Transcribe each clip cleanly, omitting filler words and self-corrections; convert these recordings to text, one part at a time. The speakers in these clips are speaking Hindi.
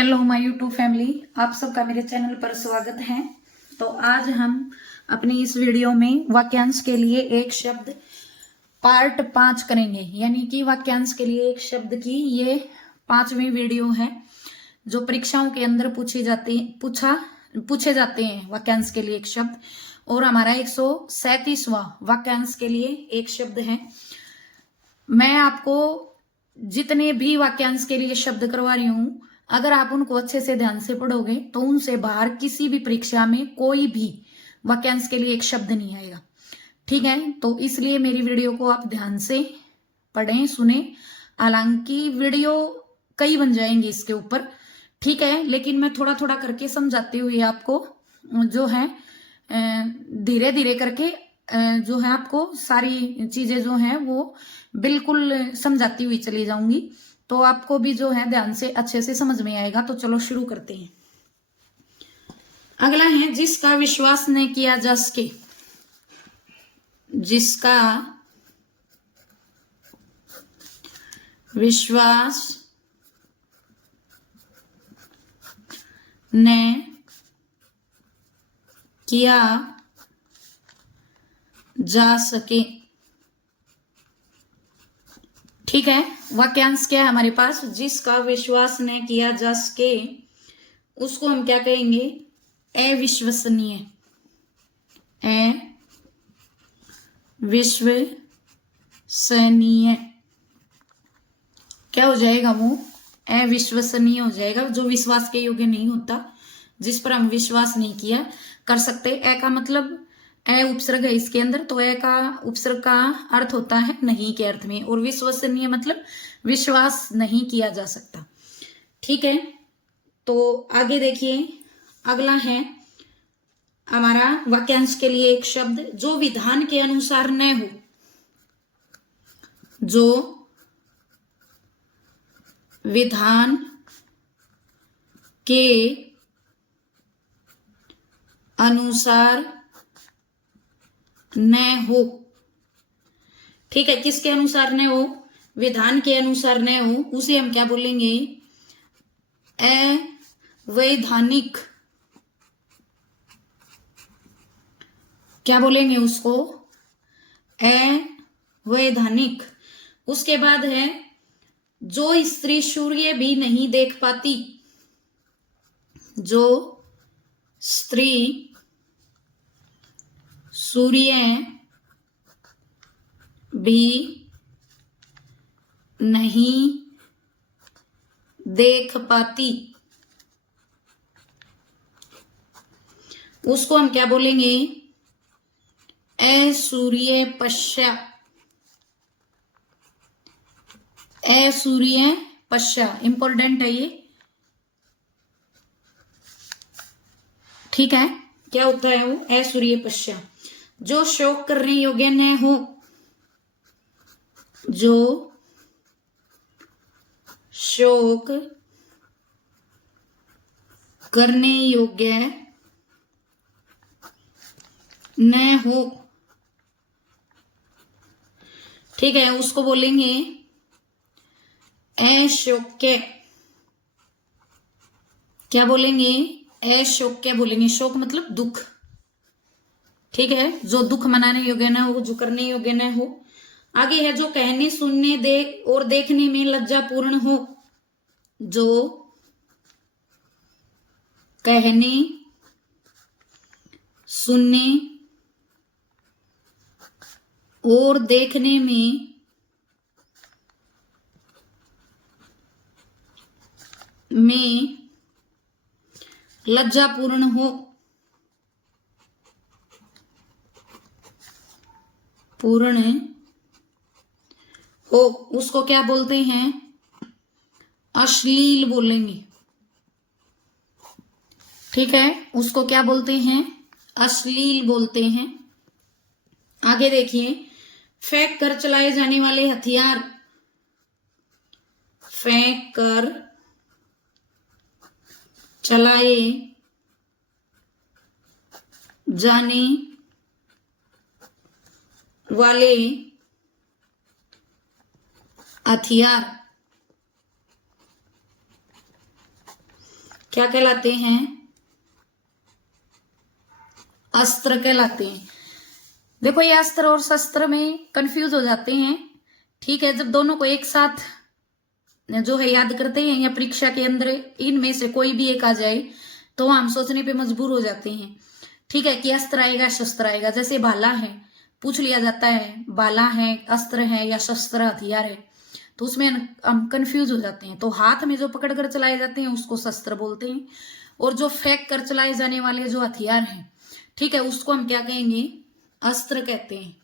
हेलो माय यूट्यूब फैमिली, आप सबका मेरे चैनल पर स्वागत है। तो आज हम अपनी इस वीडियो में वाक्यांश के लिए एक शब्द पार्ट 5 करेंगे, यानी कि वाक्यांश के लिए एक शब्द की ये 5वीं वीडियो है जो परीक्षाओं के अंदर पूछे जाते हैं वाक्यांश के लिए एक शब्द। और हमारा 137वां वाक्यांश के लिए एक शब्द है। मैं आपको जितने भी वाक्यांश के लिए शब्द करवा रही हूं, अगर आप उनको अच्छे से ध्यान से पढ़ोगे तो उनसे बाहर किसी भी परीक्षा में कोई भी वाक्यांश के लिए एक शब्द नहीं आएगा। ठीक है, तो इसलिए मेरी वीडियो को आप ध्यान से पढ़ें, सुने। हालांकि वीडियो कई बन जाएंगी इसके ऊपर, ठीक है, लेकिन मैं थोड़ा थोड़ा करके समझाती हुई आपको जो है धीरे धीरे करके जो है आपको सारी चीजें जो हैं वो बिल्कुल समझाती हुई चली जाऊंगी, तो आपको भी जो है ध्यान से अच्छे से समझ में आएगा। तो चलो शुरू करते हैं। अगला है जिसका विश्वास न किया जा सके। जिसका विश्वास न किया जा सके। ठीक है, वाक्यांश क्या है हमारे पास? जिसका विश्वास न किया जा सके उसको हम क्या कहेंगे? अविश्वसनीय। अविश्वसनीय क्या हो जाएगा? वो अविश्वसनीय हो जाएगा, जो विश्वास के योग्य नहीं होता, जिस पर हम विश्वास नहीं किया कर सकते। ए का मतलब ए उपसर्ग है इसके अंदर, तो ए का उपसर्ग का अर्थ होता है नहीं के अर्थ में, और विश्वसनीय मतलब विश्वास नहीं किया जा सकता। ठीक है, तो आगे देखिए, अगला है हमारा वाक्यांश के लिए एक शब्द जो विधान के अनुसार न हो। जो विधान के अनुसार न हो। ठीक है, किसके अनुसार न हो? विधान के अनुसार न हो, उसे हम क्या बोलेंगे? अवैधानिक। क्या बोलेंगे उसको? अवैधानिक। उसके बाद है जो स्त्री सूर्य भी नहीं देख पाती। जो स्त्री सूर्य भी नहीं देख पाती, उसको हम क्या बोलेंगे? असूर्य पश्या। असूर्य पश्या इंपॉर्टेंट है ये। ठीक है, क्या होता है वो? असूर्य पश्या। जो शोक करने योग्य न हो। जो शोक करने योग्य न हो। ठीक है, उसको बोलेंगे अशोक्य। क्या बोलेंगे? अशोक्य बोलेंगे। शोक मतलब दुख। ठीक है, जो दुख मनाने योग्य न हो, जो करने योग्य न हो। आगे है जो कहने सुनने दे और देखने में लज्जापूर्ण हो। जो कहने सुनने और देखने में लज्जापूर्ण हो। पूर्ण हो, उसको क्या बोलते हैं? अश्लील बोलेंगे। ठीक है, उसको क्या बोलते हैं? अश्लील बोलते हैं। आगे देखिए, फेंक कर चलाए जाने वाले हथियार। फेंक कर चलाए जाने वाले हथियार। क्या कहलाते हैं? अस्त्र कहलाते हैं। देखो ये अस्त्र और शस्त्र में कंफ्यूज हो जाते हैं। ठीक है, जब दोनों को एक साथ जो है याद करते हैं या परीक्षा के अंदर इनमें से कोई भी एक आ जाए तो हम सोचने पे मजबूर हो जाते हैं। ठीक है, कि अस्त्र आएगा शस्त्र आएगा। जैसे भाला है, पूछ लिया जाता है भाला है, अस्त्र है या शस्त्र हथियार है, तो उसमें हम कंफ्यूज हो जाते हैं। तो हाथ में जो पकड़ कर चलाए जाते हैं उसको शस्त्र बोलते हैं, और जो फेंक कर चलाए जाने वाले जो हथियार हैं, ठीक है, उसको हम क्या कहेंगे? अस्त्र कहते हैं।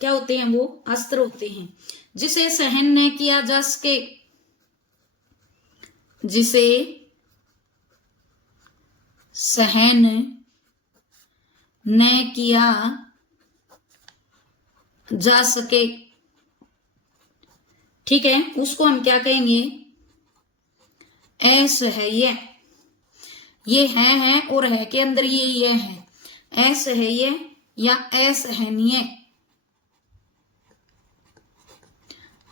क्या होते हैं वो? अस्त्र होते हैं। जिसे सहन न किया जा सके, जिसे सहन न किया जा सके, ठीक है, उसको हम क्या कहेंगे? असह्य। ये है और है के अंदर ये है, असह्य या असहनीय,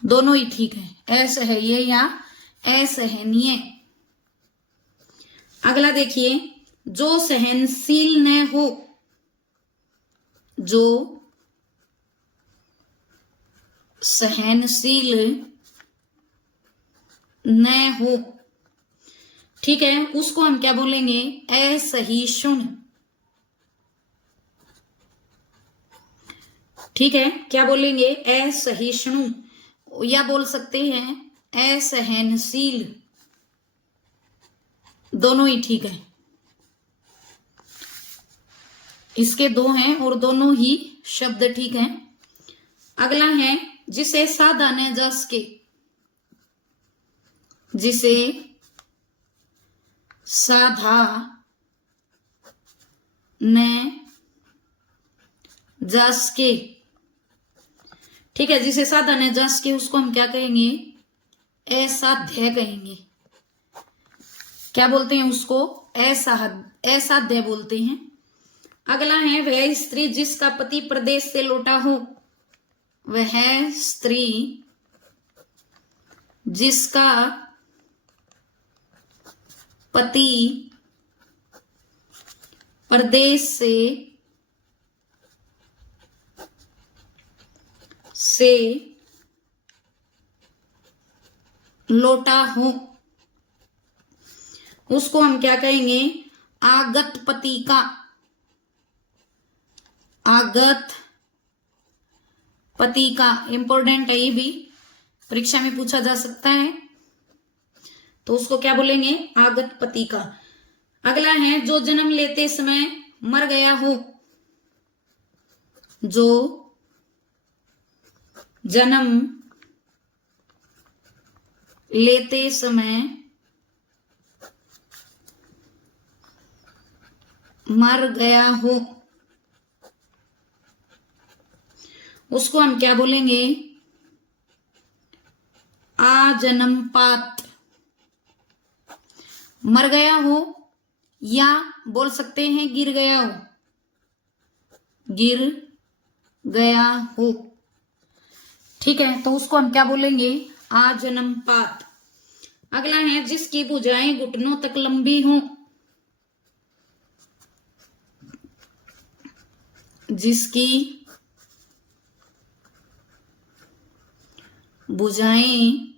दोनों ही ठीक है, असह्य या असहनीय। अगला देखिए, जो सहनशील न हो, जो सहनशील न हो, ठीक है, उसको हम क्या बोलेंगे? असहिष्णु। ठीक है, क्या बोलेंगे? असहिष्णु, या बोल सकते हैं असहनशील, दोनों ही ठीक है। इसके दो हैं और दोनों ही शब्द ठीक हैं। अगला है, जिसे साधा न जा सके, जिसे साधा न जा सके, ठीक है, जिसे साधा न जा सके उसको हम क्या कहेंगे? असाध्य कहेंगे। क्या बोलते हैं उसको? असाध्य बोलते हैं। अगला है, वह स्त्री जिसका पति प्रदेश से लौटा हो, वह स्त्री जिसका पति प्रदेश से लौटा हो, उसको हम क्या कहेंगे? आगत पति का। आगत पति का इंपॉर्टेंट है, ये भी परीक्षा में पूछा जा सकता है, तो उसको क्या बोलेंगे? आगत पति का। अगला है, जो जन्म लेते समय मर गया हो, जो जन्म लेते समय मर गया हो, उसको हम क्या बोलेंगे? आजन्मपात। मर गया हो या बोल सकते हैं गिर गया हो, गिर गया हो, ठीक है, तो उसको हम क्या बोलेंगे? आजन्मपात। अगला है, जिसकी भुजाएं घुटनों तक लंबी हो, जिसकी भुजाएं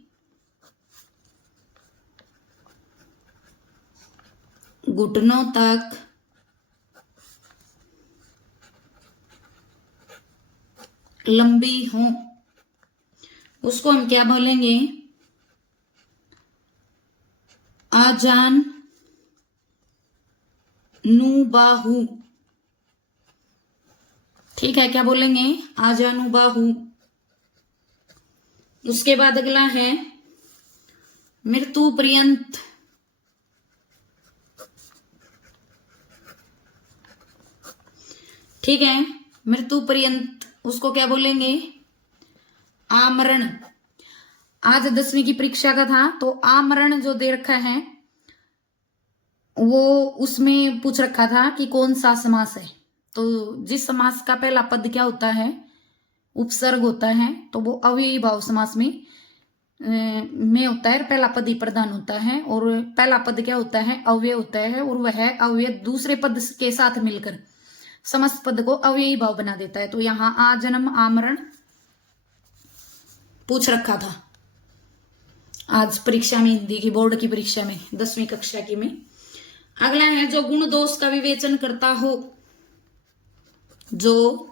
घुटनों तक लंबी हो, उसको हम क्या बोलेंगे? आजान नुबाहु। ठीक है, क्या बोलेंगे? आजानुबाहु। उसके बाद अगला है, मृत्यु पर्यंत। ठीक है, मृत्यु पर्यंत, उसको क्या बोलेंगे? आमरण। आज 10वीं की परीक्षा का था, तो आमरण जो दे रखा है वो उसमें पूछ रखा था कि कौन सा समास है। तो जिस समास का पहला पद क्या होता है? उपसर्ग होता है, तो वो अव्ययी भाव समास में में होता है, पहला पद ही प्रधान होता है, और पहला पद क्या होता है, अव्यय होता है, और वह अव्यय दूसरे पद के साथ मिलकर समस्त पद को अव्ययी भाव बना देता है। तो यहां आ जन्म आमरण पूछ रखा था आज परीक्षा में, हिंदी की बोर्ड की परीक्षा में, 10वीं कक्षा की में। अगला है जो गुण दोष का विवेचन करता हो, जो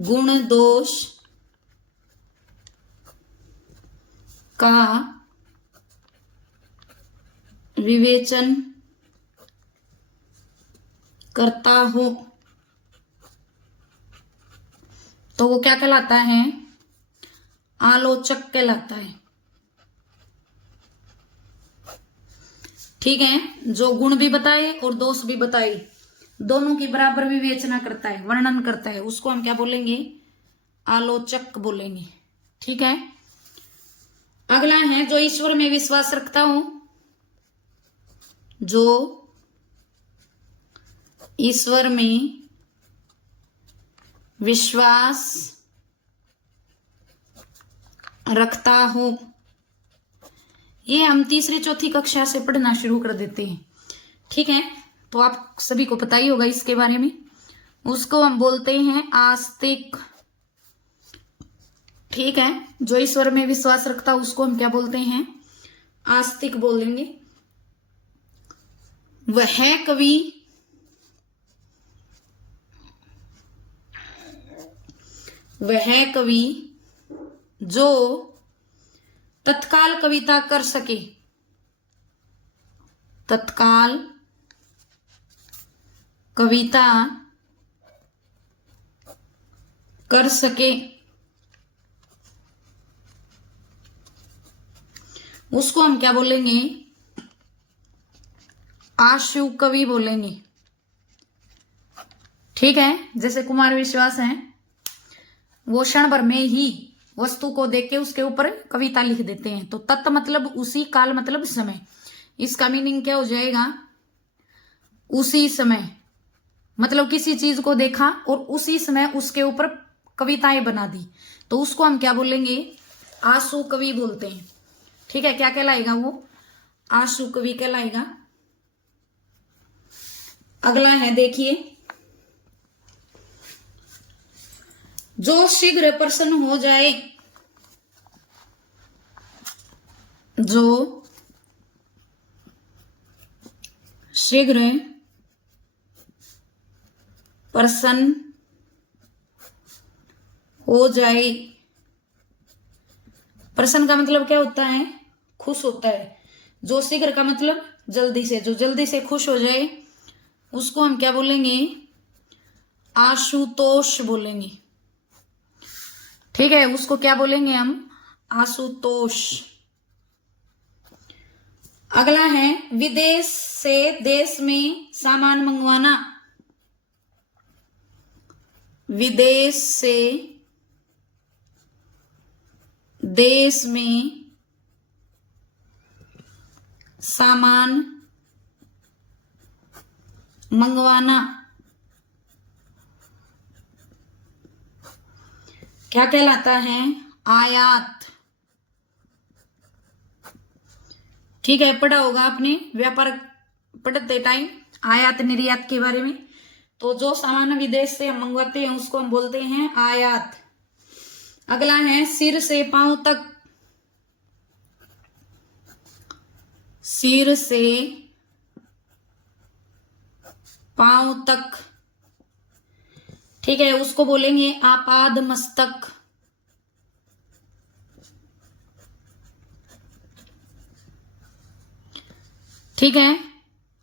गुण दोष का विवेचन करता हो तो वो क्या कहलाता है, आलोचक कहलाता है। ठीक है, जो गुण भी बताए और दोष भी बताए, दोनों की बराबर विवेचना करता है, वर्णन करता है, उसको हम क्या बोलेंगे, आलोचक बोलेंगे। ठीक है, अगला है जो ईश्वर में विश्वास रखता हूं, जो ईश्वर में विश्वास रखता हो। ये हम तीसरी चौथी कक्षा से पढ़ना शुरू कर देते हैं। ठीक है, तो आप सभी को पता ही होगा इसके बारे में। उसको हम बोलते हैं आस्तिक। ठीक है, जो ईश्वर में विश्वास रखता है उसको हम क्या बोलते हैं, आस्तिक बोलेंगे। वह कवि जो तत्काल कविता कर सके, तत्काल कविता कर सके, उसको हम क्या बोलेंगे, आशु कवि बोलेंगे। ठीक है, जैसे कुमार विश्वास हैं, वो क्षण भर में ही वस्तु को देख के उसके ऊपर कविता लिख देते हैं। तो तत् मतलब उसी, काल मतलब समय, इसका मीनिंग क्या हो जाएगा, उसी समय, मतलब किसी चीज को देखा और उसी समय उसके ऊपर कविताएं बना दी, तो उसको हम क्या बोलेंगे, आशु कवि बोलते हैं। ठीक है, क्या कहलाएगा वो, आशु कवि कहलाएगा। अगला है देखिए, जो शीघ्र प्रसन्न हो जाए, जो शीघ्र प्रसन्न हो जाए। प्रसन्न का मतलब क्या होता है, खुश होता है। जो शीघ्र का मतलब जल्दी से, जो जल्दी से खुश हो जाए उसको हम क्या बोलेंगे, आशुतोष बोलेंगे। ठीक है, उसको क्या बोलेंगे हम, आशुतोष। अगला है विदेश से देश में सामान मंगवाना, विदेश से देश में सामान मंगवाना क्या कहलाता है, आयात। ठीक है, पढ़ा होगा आपने व्यापार पढ़ते टाइम आयात निर्यात के बारे में। तो जो सामान विदेश से हम मंगवाते हैं उसको हम बोलते हैं आयात। अगला है सिर से पांव तक, सिर से पांव तक। ठीक है, उसको बोलेंगे आपाद मस्तक। ठीक है,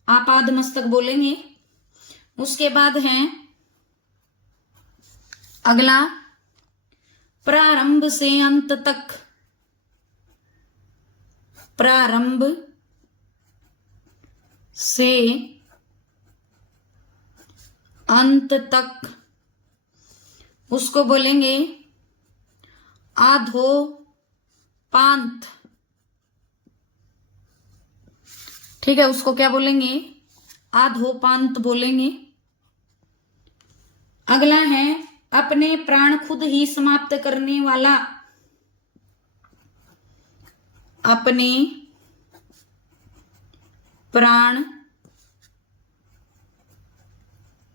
आपाद मस्तक बोलेंगे। उसके बाद है अगला प्रारंभ से अंत तक, प्रारंभ से अंत तक, उसको बोलेंगे आधोपांत। ठीक है, उसको क्या बोलेंगे, आधोपांत बोलेंगे। अगला है अपने प्राण खुद ही समाप्त करने वाला, अपने प्राण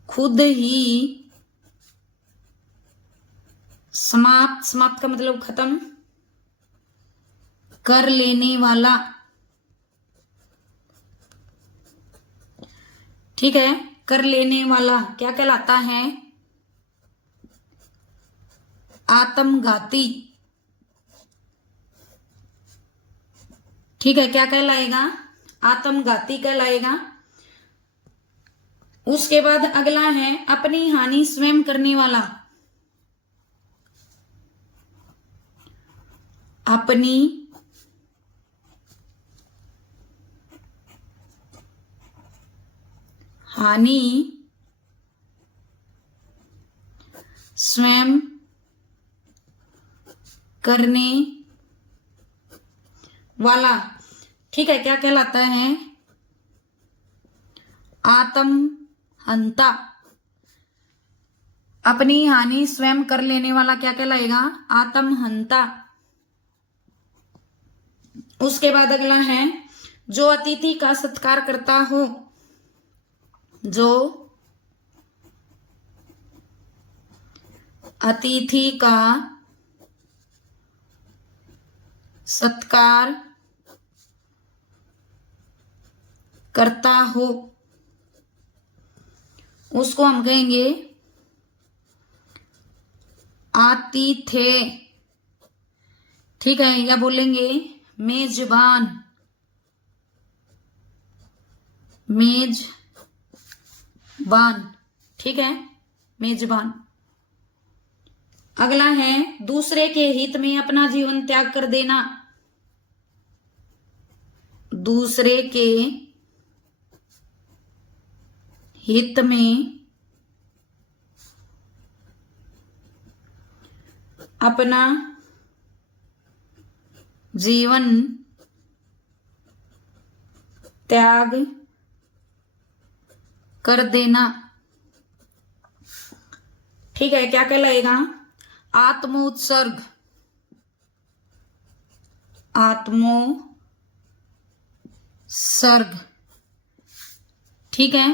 खुद ही समाप्त, समाप्त का मतलब खत्म कर लेने वाला। ठीक है, कर लेने वाला क्या कहलाता है? आत्मघाती। ठीक है, क्या कहलाएगा? आत्मघाती कहलाएगा। उसके बाद अगला है अपनी हानि स्वयं करने वाला। अपनी हानि स्वयं करने वाला। ठीक है, क्या कहलाता है? आत्महंता। अपनी हानि स्वयं कर लेने वाला क्या कहलाएगा? आत्महंता। उसके बाद अगला है जो अतिथि का सत्कार करता हो। जो अतिथि का सत्कार करता हो उसको हम कहेंगे आतिथ्य। ठीक है, या बोलेंगे मेजबान। मेजबान, ठीक है, मेजबान। अगला है दूसरे के हित में अपना जीवन त्याग कर देना। दूसरे के हित में अपना जीवन त्याग कर देना। ठीक है, क्या कहलाएगा? आत्मोत्सर्ग। आत्मोत्सर्ग, ठीक है।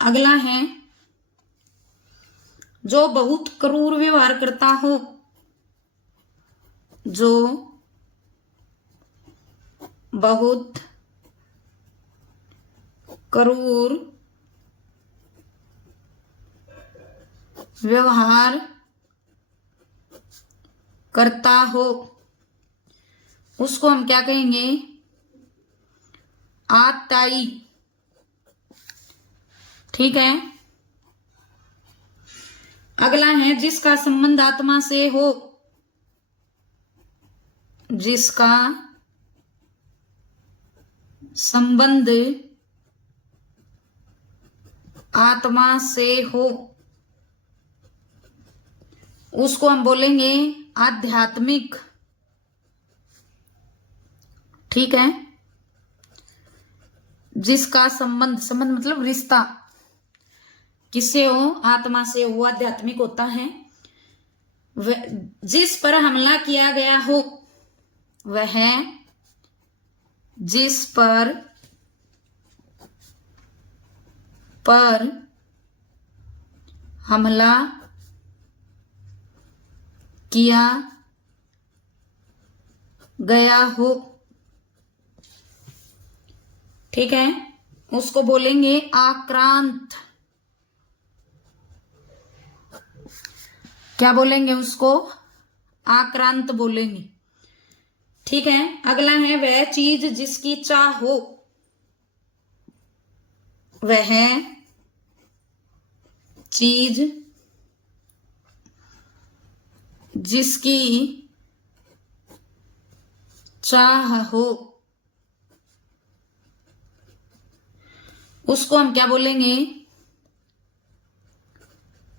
अगला है जो बहुत क्रूर व्यवहार करता हो। जो बहुत क्रूर व्यवहार करता हो उसको हम क्या कहेंगे? आताई। ठीक है। अगला है जिसका संबंध आत्मा से हो। जिसका संबंध आत्मा से हो उसको हम बोलेंगे आध्यात्मिक। ठीक है, जिसका संबंध, संबंध मतलब रिश्ता किससे हो? आत्मा से हो, आध्यात्मिक होता है। जिस पर हमला किया गया हो वह, जिस पर हमला किया गया हो, ठीक है, उसको बोलेंगे आक्रांत। क्या बोलेंगे उसको? आक्रांत बोलेंगे। ठीक है। अगला है वह चीज जिसकी चाह हो। वह चीज जिसकी चाह हो उसको हम क्या बोलेंगे?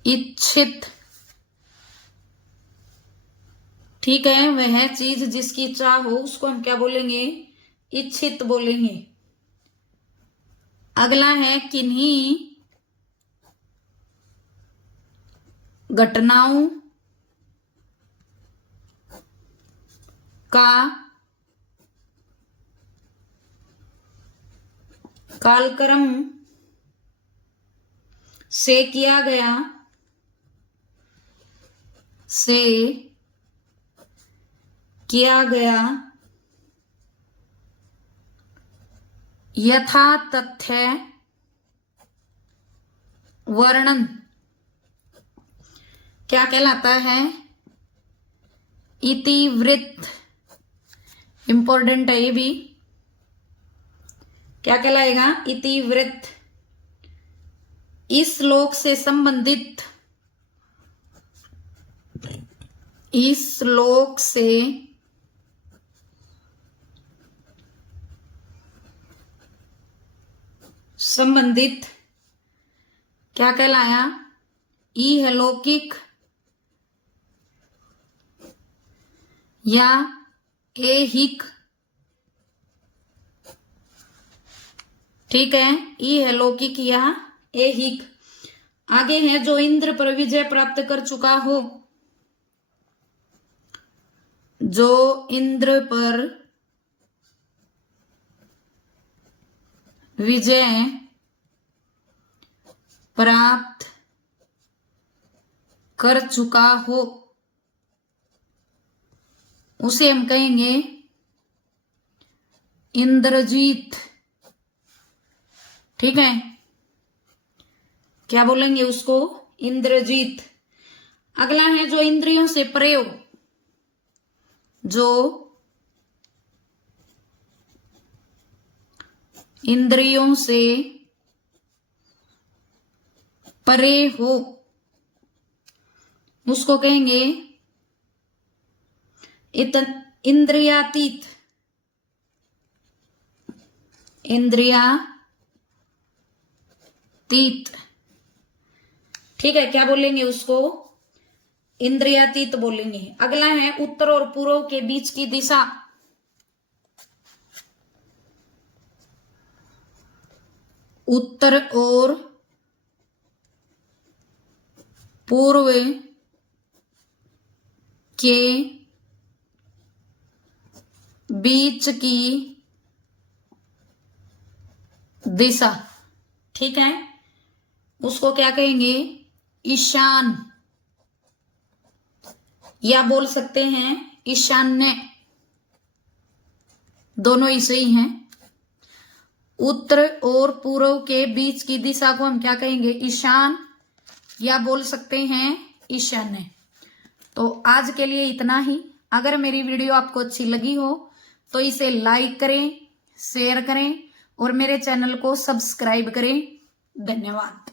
इच्छित। ठीक है, वह चीज जिसकी चाह हो उसको हम क्या बोलेंगे? इच्छित बोलेंगे। अगला है किन्हीं घटनाओं का कालक्रम से किया गया यथातथ्य वर्णन क्या कहलाता है? इतिवृत्त। इंपॉर्टेंट है ये भी। क्या कहलाएगा? इतिवृत्त। इस श्लोक से संबंधित क्या कहलाया? इहलौकिक या ऐहिक। ठीक है, इहलौकिक या ऐहिक। आगे है जो इंद्र पर विजय प्राप्त कर चुका हो। जो इंद्र पर विजय प्राप्त कर चुका हो उसे हम कहेंगे इंद्रजीत। ठीक है, क्या बोलेंगे उसको? इंद्रजीत। अगला है जो इंद्रियों से परे हो। जो इंद्रियों से परे हो उसको कहेंगे इंद्रियातीत। इंद्रियातीत। ठीक है, क्या बोलेंगे उसको? इंद्रियातीत बोलेंगे। अगला है उत्तर और पूर्व के बीच की दिशा। उत्तर और पूर्व के बीच की दिशा। ठीक है, उसको क्या कहेंगे? ईशान, या बोल सकते हैं ईशान्य। दोनों ही सही हैं। उत्तर और पूर्व के बीच की दिशा को हम क्या कहेंगे? ईशान, या बोल सकते हैं ईशान्य। तो आज के लिए इतना ही। अगर मेरी वीडियो आपको अच्छी लगी हो तो इसे लाइक करें, शेयर करें और मेरे चैनल को सब्सक्राइब करें। धन्यवाद।